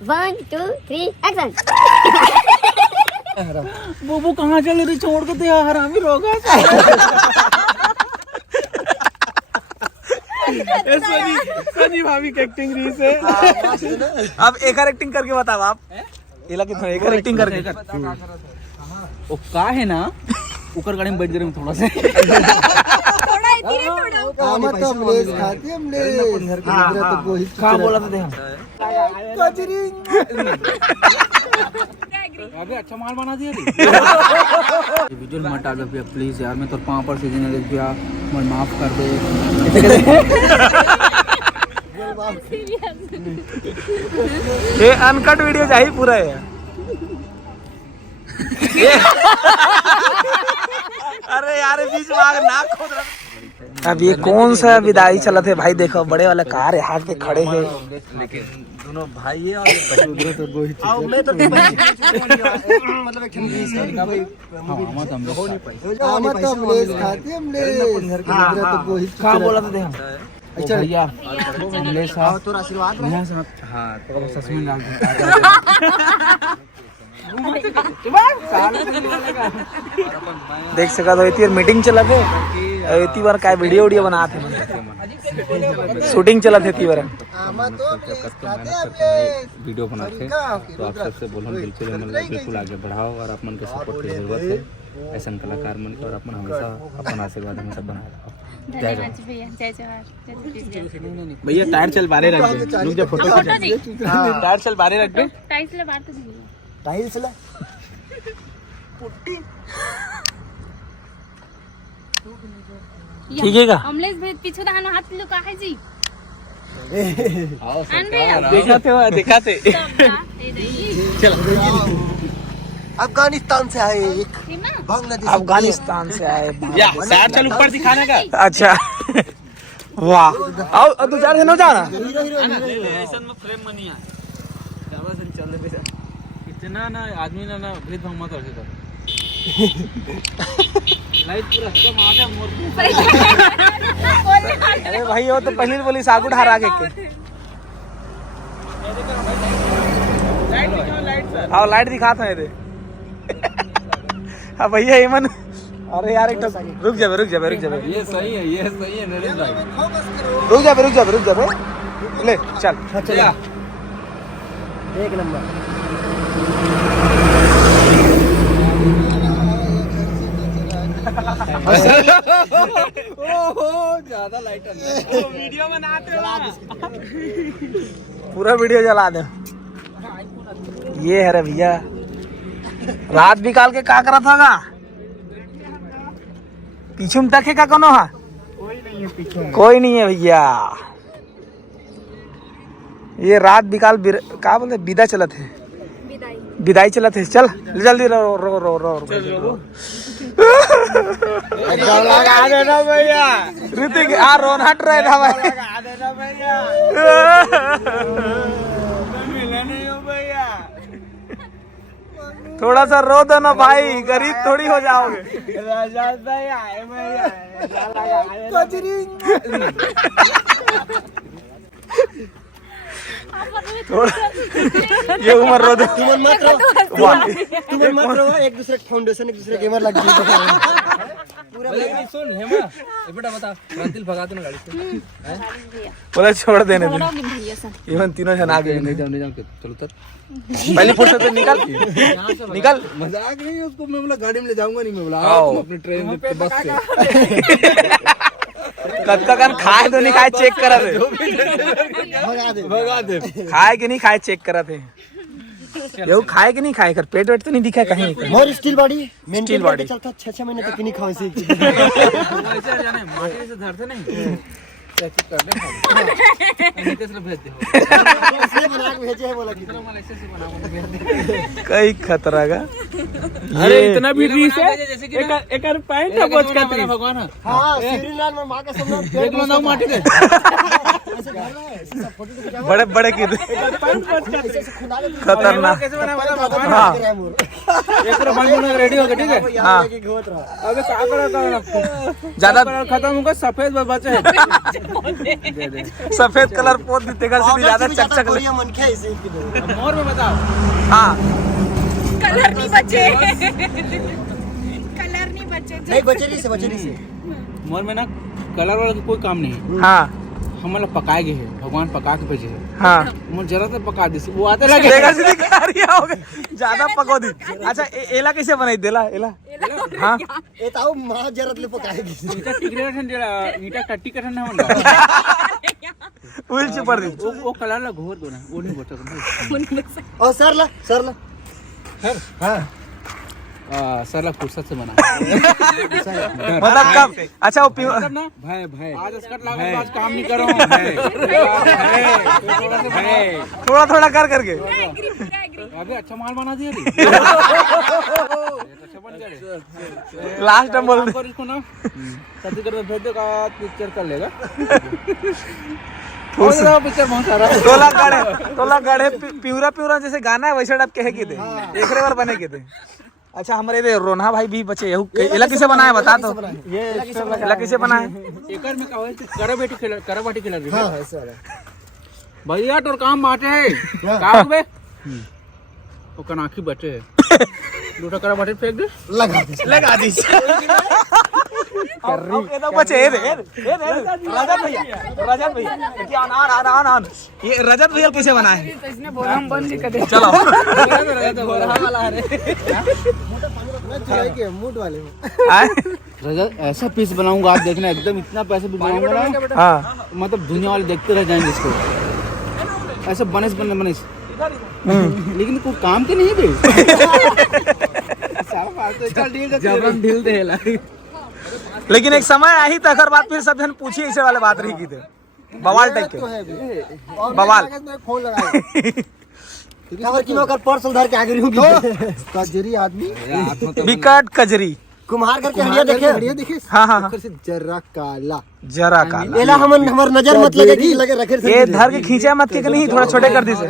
1 2 3 action. वो कहाँ चले रे, छोड़ के दे हरामी रोगा। सनी भाभी की एक्टिंग रही से। अब एक एक्टिंग करके बताओ आप। एला कितना एक एक्टिंग करके ओ का है ना, ऊपर गाड़ी में बैठ गए थोड़ा से। थोड़ा इतनी रे थोड़ा। मत अमलेस खाती अमलेस। तो कोई कहाँ बोला था दे कजरी। अबे अच्छा माल बना दिया वीडियो मत डालो भैया प्लीज यार, मैं तो पाँव पर सीधे नहीं भैया, मैं माफ कर दे। ये अनकट वीडियो चाहिए पूरा है। अरे यार बीच में आग नाक खोद रहा। अब ये कौन सा विदाई चला थे भाई, देखो बड़े वाला कार यहाँ के खड़े हैं। लेकिन दोनों भाई है और मैं तो मतलब एक मत अमलेस खाती अमलेस। तो कोई कहाँ बोला था हम। अच्छा भैया अमलेस साहब तो आशीर्वाद भैया साहब। हाँ तो सच में डाल देख सका तो इतनी मीटिंग चला थे, इतनी बार काय वीडियो वीडियो बना थे, शूटिंग चला थे इतनी बार। वीडियो बनाते तो आप सबसे बोलो बिल्कुल आगे बढ़ाओ और आप मन के सपोर्ट की जरूरत है। ऐसा कलाकार मन और अपन हमेशा अपना आशीर्वाद हमेशा बना रखो। धन्यवाद भैया, जय जवाहर। भैया टायर चल बारे रख दे, रुक जा फोटो टायर चल बारे रख दे। टाइल्स ले बाहर तो नहीं। टाइल्स ला ठीक है का अमलेश भाई पीछे दान हाथ लुका है जी। दिखाते चल। अफगानिस्तान से आए एक बांग्लादेश अफगानिस्तान से आए टायर चल ऊपर दिखाने का। अच्छा वाह आओ तू चार से न जाना फ्रेम मनी इतना ना आदमी ना भेदभाव मत रखे। लाइट पूरा कम आ गया मोर। अरे भाई वो तो पहले बोली सागु ढारा के आओ लाइट दिखाता है रे। हाँ भैया हेमन। अरे यार एक रुक जा ये सही है नरेश भाई। रुक जा ले चल एक नंबर। ज्यादा लाइट वीडियो बनाते हो पूरा वीडियो जला दे। ये है रे भैया रात निकाल के का करा था गा पीछे में देखे का कोनो है कोई नहीं है भैया। ये रात बिकाल का बोलते विदा चला थे विदाई चला थे। चल जल्दी रो लगा देना भैया। ऋतिक आ रोन हट रहे था भाई। भैया थोड़ा सा रो दो ना भाई, गरीब थोड़ी हो जाओगे। ये उम्र रो दे। तुम मत रहो एक दूसरे फाउंडेशन एक दूसरे गेमर लग गई। पूरा सुन हेमा बेटा बता रंतिल भगा तूने गाड़ी से बोला छोड़ देने दे। भैया सब इवन तीनों जन आ गए। नहीं जाओ चलो तर पहले फुर्सत से निकल मजाक नहीं उसको मैं बोला गाड़ी में ले जाऊंगा नहीं मैं बोला आओ तुम अपनी ट्रेन में बस से कद का कान खाए तो नहीं खाए चेक करा थे। भगा दे खाए कि नहीं खाए चेक करा थे। ये खाए कि नहीं खाए कर पेट वेट तो नहीं दिखा कहीं। मोर स्टील बॉडी स्टील बॉडी चलता 6 महीने तक नहीं खाओ से। ऐसे जाने माटी से धरते नहीं चेक कर दे नीचे से भेज दे इसलिए बना के भेजे है बोला कि मैं ऐसे से बना कई खतरा का। अरे इतना भी रीस है एक पैंट है बच का भगवान हां श्रीलाल में मां का सामने एक बनाओ माटी दे बड़े बड़े की खतरनाक। हाँ रेडी हो गया ठीक है। हाँ अबे क्या करा ज्यादा खत्म होगा सफेद बचे सफेद कलर पोत देगा से ज्यादा चकचक ले। मन क्या इसे मोर में बताओ। हाँ कलर नहीं बचे, कलर नहीं बचे। नहीं बचेरी से मोर में ना कलर वाला कोई काम नहीं। हाँ हम लोग पकाए गए हैं, भगवान पका के भेजे हैं। हाँ मोर जरा तो पका दी वो आते लगे देगा से दिखा हो गए ज्यादा पको दी। अच्छा एला कैसे बनाई देला एला? हाँ ए ताऊ मां जरत ले पकाएगी ईटा टिकरे ठन जरा ईटा कट्टी करन ना होना उल चिपड़ दी। वो कलर ला घोर दो ना वो नहीं बचा। और सर ला हाँ सरला फुर्सत से बना मतलब कब? अच्छा वो मतलब ना भाई आज स्कर्ट लगा के आज काम नहीं कर रहा हूँ भाई थोड़ा थोड़ा कर करके अबे अच्छा माल बना दिया अच्छा बन गया। लास्ट टाइम बोल और इसको ना छत्तीसगढ़ में भेज देगा पिक्चर कर लेगा। पिक्चर बहुत सारा तोला गढ़े प्यूरा जैसे गाना है वैसे टाइप के है कि थे एक बार बने के थे। अच्छा हमारे इधर रोना भाई भी बचे एला किसे बनाया बता तो एला किसे बनाया? एकर में करा बाटी खिला रही भैया तोर काम बाटे है का बे वो कनाखी बचे है दूटा करा बाटी फेंक दे लगा दी तो बचे रजत भैया क्या आन ये रजत भैया कैसे बनाए? चलो मूड वाले रजत ऐसा पीस बनाऊंगा आप देखना एकदम इतना पैसे भी बनाऊंगा ना। हाँ मतलब दुनिया वाले देखते रह जाएंगे इसको ऐसा बने लेकिन कोई काम के नहीं बे जबरन ढील देला। लेकिन एक समय आई तकर बाद फिर सब जन पूछी ऐसे वाले बात रही की थे बवाल टाइप के बवाल फोन लगाए खबर की नौकर पर्स उधर के आगे रही कजरी आदमी विकट कजरी कुम्हार करके हड़िया देखे हाँ जरा काला एला हमर नजर मत लगे कि लगे रखे ये धर के खींचा मत के नहीं थोड़ा छोटे कर दी से।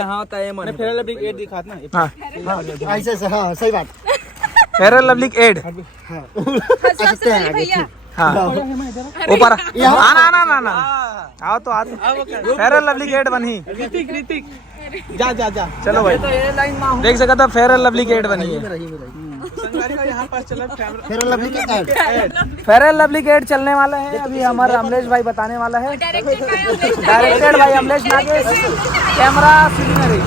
हां ताए मन फेयर लवली एड दिखात ना। हाँ ऐसे से हाँ सही बात फेयर लवली एड भैया हाँ ऊपर आना आओ तो आते फेयर लवली एड बनी ऋतिक जा चलो भाई देख सका था फेयर लवली एड बनी है। फेयर लवली एड चलने वाला है अभी हमारा अमलेश भाई बताने वाला है। डायरेक्टेड भाई अमलेश नागेश कैमरा सीनरी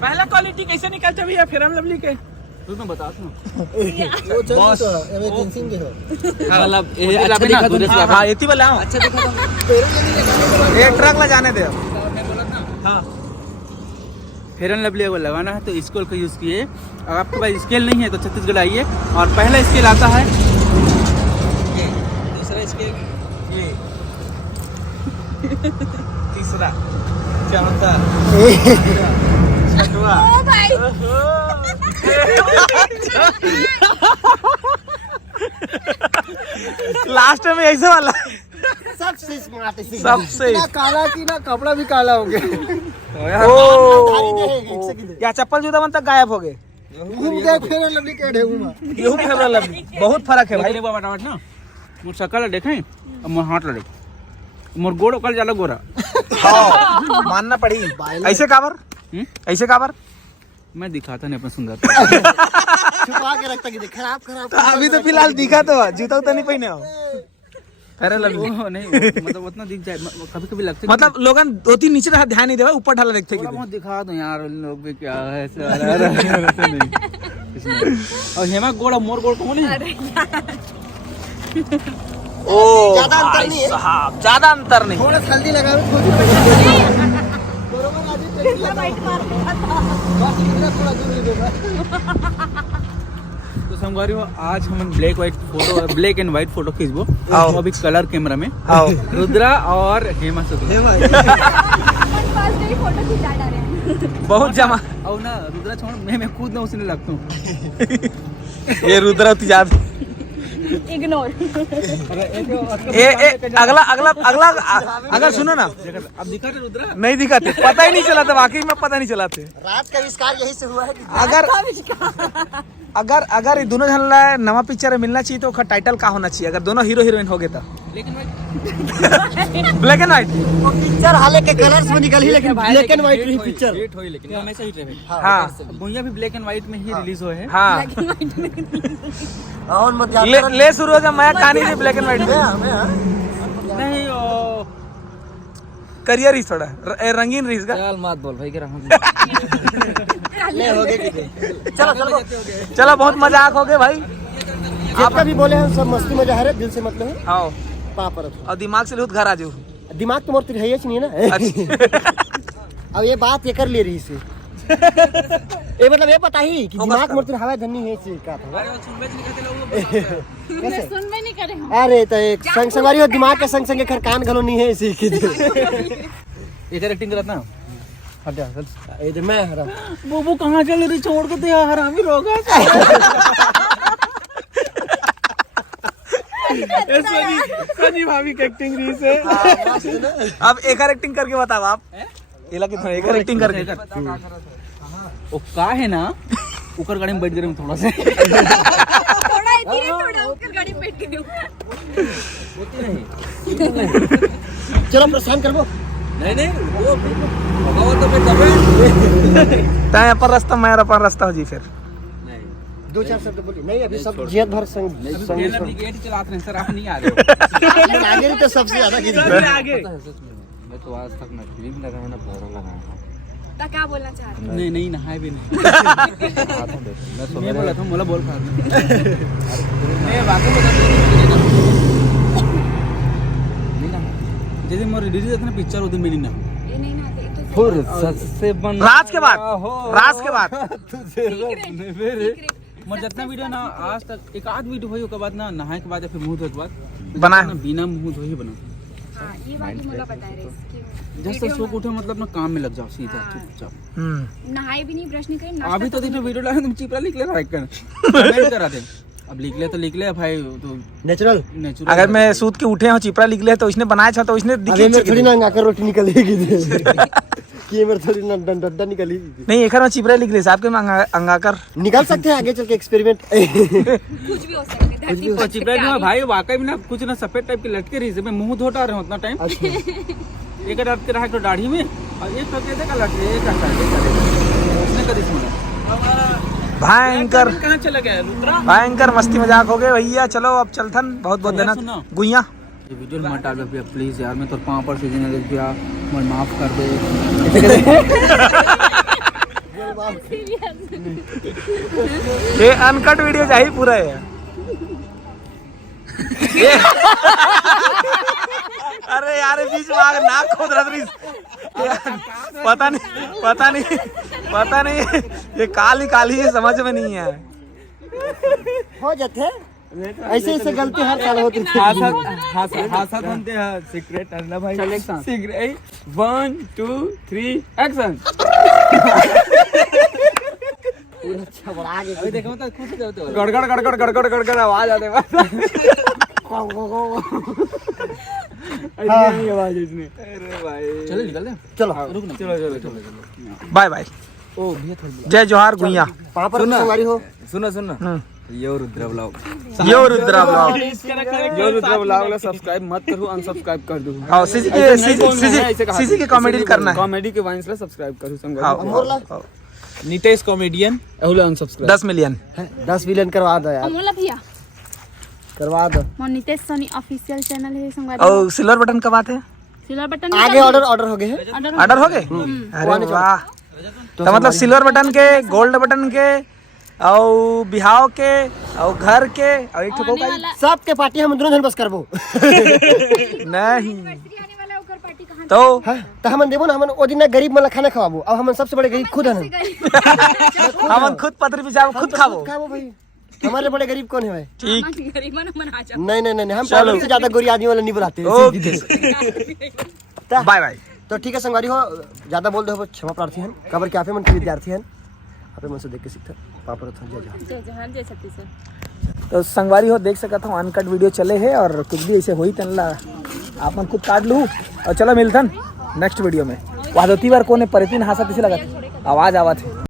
पहला क्वालिटी कैसे निकलता भैया फेयर लवली के मैं बताता हूं वो बॉस इमरजेंसी के हो मतलब ये अच्छा दिखा दूर से हाँ इतनी वाला अच्छा दिखा ये ट्रक ला जाने दे। हाँ फेयर एंड लवली अगर लगाना है तो स्केल का यूज किए। अगर आपके पास स्केल नहीं है तो छत्तीसगढ़ आइए और पहला स्केल आता है ये दूसरा स्केल ये तीसरा चौथा छठवा ओ भाई लास्ट में ऐसे वाला सबसे स्मार्ट सबसे काला की ना कपड़ा भी काला हो गया या चप्पल जूता मन तक गायब हो गए। फेयर लवली के ढेउमा यहू फेयर लवली बहुत फर्क है भाई। फटाफट ना मोर शकल देखें और मोर हाथ लड़े मोर गोड़ कल जाला गोरा हाँ मानना पड़ी ऐसे काबर ऐसे काबर मैं दिखाता नहीं अपना सुंदरता छुपा के रखता कि खराब अभी तो फिलहाल दिखा तो जूता तो नहीं पहने हो फेयर लवली नहीं मतलब उतना दिख जाए कभी कभी लगता है मतलब लोग दो तीन नीचे रहा ध्यान नहीं देवा ऊपर ढाला देखते थोड़ा कि बहुत दिखा दो यार इन लोग भी क्या है और हेमा गोड़ा मोर गोड़ कौन है ओ ज्यादा अंतर नहीं है साहब ज्यादा अंतर नहीं। थोड़ा हल्दी लगा तो संगवारी हो आज हम ब्लैक एंड व्हाइट फोटो खींचबो आओ। अभी कलर कैमरा में आओ रुद्रा और हेमा शुक्ला बहुत जमा और ना रुद्रा छोड़ मैं खुद ना उसने लगता हूँ ये रुद्रा तिजाब इग्नोर। अगला अगला अगला अगर सुनो ना, अब दिखाते रुद्रा नहीं दिखाते, पता ही नहीं चला था, वाकई में पता नहीं चला था। रात का आविष्कार यही से हुआ है कि अगर अगर ये दोनों जन ला नवा पिक्चर मिलना चाहिए तो टाइटल का होना चाहिए, अगर दोनों हीरो हीरोइन हो गए तो लेकिन ब्लैक एंड व्हाइट। वो पिक्चर हाले के कलर्स में निकल ही, लेकिन black and white he picture. Hit हुई, लेकिन ये हमेशा हिट रहे। हाँ भुइया भी ब्लैक एंड व्हाइट में ही रिलीज हुए हैं। हाँ, और मत ले शुरू हो गया, मैं कहानी थी ब्लैक एंड व्हाइट में। नहीं करियर ही थोड़ा रंगीन रही इसका। चल मत बोल भाई, ले हो गए कि चलो चलो चलो, बहुत मजाक हो गए भाई। जितना भी बोले हैं सब मस्ती मजा है, दिल से मतलब है। आओ पापर और दिमाग से लूट घर आ जाओ। दिमाग तो मोर है नहीं ना। अब ये बात ये कर ले रही से ये मतलब ये पता ही कि दिमाग मोर हवा धनी है से का था। मैं सुनबे नहीं करे हम। अरे तो एक संग संगवारी हो, दिमाग के संग संग खर कान घलो नहीं है इसी के। इधर एक्टिंग करत ना। हट इधर मैं हरा बुबू कहाँ चल रही, छोड़ के तो हरामी रोगा। सनी भाभी की एक्टिंग रही से। अब एक और एक्टिंग करके बताओ आप। ये लगे थोड़ा एक और एक्टिंग करके। वो का है ना, ऊपर गाड़ी में बैठ गए थोड़ा सा। थोड़ा इधर थोड़ा ऊपर गाड़ी में बैठ गई हूं। चलो प्रशांत कर वो। नहीं वो तो फिर तबे ताया पर रास्ता मेरा पर रास्ता हो जी फिर। दो चार शब्द बोली नहीं, अभी सब जियत भर संग गेट चलाते हैं सर, आप नहीं आ रहे हो। आगे तो सबसे ज्यादा आगे मैं तो आज तक ना क्रीम लगाया ना पाउडर लगाया। तो क्या बोलना चाह रहे नहीं नहीं नहाए भी नहीं। मैं बोला था, बोला बोल खा नहीं वाकई बता जैसे मोर रिलीज था ना पिक्चर, उस दिन मिली ना हो? ये नहीं नहाते तो फुर्सत से बन राज के बाद मोर जितना वीडियो ना आज तक एक आध वीडियो हुई, उसके बाद ना नहाए के बाद या फिर मुंह धोए के बाद बना ना बिना मुंह धोए ही बना। हां ये बात ही मुझे बता रहे इसकी। जैसे सो उठे मतलब ना काम में लग जाओ सीधा चुपचाप। नहाए भी नहीं, ब्रश नहीं करे, नाश्ता अभी तो देखो वीडियो डाले तुम चिपरा लिख ले लाइक कर कमेंट करा दे। अब लिख ले भाई तो नेचुरल। अगर मैं सूत के उठे हूँ चिपरा निकले तो इसने बनाया था, तो इसने अरे मैं थोड़ी ना अंगाकर रोटी निकलेगी कि मेरे थोड़ी ना डंडा निकली नहीं। एक बार चिपरा निकले साहब के अंगाकर निकल सकते हैं आगे चल के एक्सपेरिमेंट। कुछ भी हो सकता है धरती तो पर। चिपरा जो भाई वाकई में ना कुछ ना सफेद टाइप के लटके रही से मैं मुंह धोता रहा हूं उतना टाइम। एक लटके रहा तो दाढ़ी में और एक तो कैसे का लटके एक का उसने कभी सुना। भयंकर कहां चला गया रुद्रा? भयंकर मस्ती मजाक हो गए भैया। चलो अब चलथन, बहुत बहुत देना गुइया। ये वीडियो मत डाल भैया प्लीज यार, मैं तो पांव पर सीजन है भैया, मुझे माफ कर दे। ये अनकट वीडियो चाहिए पूरा है। अरे यार बीच में आग नाक खोद रही। पता नहीं ये काली है, समझ में नहीं है। हो जाते ऐसे ऐसे गलती हर साल होती है। हाथ बनते हैं सीक्रेट अन्ना भाई। Secret 1 2 3 action. अच्छा बड़ा आगे अभी देखो मतलब खुश हो जाते हो। गड़गड़ आवाज आते ऐसी आवाज इसने। अरे भाई चलो निकल दे। चलो रुक ना, चलो बाय बाय। ओ भैया थोड़ा जय जोहार गुइया। वहाँ पर सवारी हो। सुनो यो रुद्रा ब्लॉग सब्सक्राइब मत करो, अनसब्सक्राइब कर दो। हाँ सीजी के कॉमेडी करना है। कॉमेडी के वाइंस ला सब्सक्राइब करो संग। हाँ, नितेश कॉमेडियन एहुला अनसब्सक्राइब 10 मिलियन 10 मिलियन करवा दो यार, अमोला भैया करवा दो। मोनितेश सनी ऑफिशियल चैनल है संगवारी। और सिल्वर बटन कब आते हैं? सिल्वर बटन आगे ऑर्डर हो गए हैं। ऑर्डर हो गए? अरे वाह, तो मतलब सिल्वर बटन के, गोल्ड बटन के, और बिहाव के, और घर के, और एक ठोको का सब के पार्टी हम दोनों जन बस करबो। नहीं तो तो हम देबो ना, हम ओ दिन गरीब मला खाना खवाबो। अब हम सबसे बड़े गरीब खुद हैं। हम खुद पत्री पिछाव खुद खाबो भाई, हमारे बड़े गरीब कौन है भाई? ठीक। नहीं हम सबसे ज्यादा गोरी आदमी वाला नहीं बुलाते। Bye bye. तो ठीक है संगवारी हो, ज्यादा बोल दो क्षमा प्रार्थी हैं। कबर के आपे मन के विद्यार्थी हैं, आपे मन से देख के सीखते पापा जय जय जय छत्तीसगढ़। तो संगवारी हो देख सकत हो अनकट वीडियो चले है और कुछ भी ऐसे होई तन ला आपन खुद काट लू और चलो मिलथन नेक्स्ट वीडियो में। वहाँ दो बार कोने परितीन हासा तिसे लगत आवाज आवत है।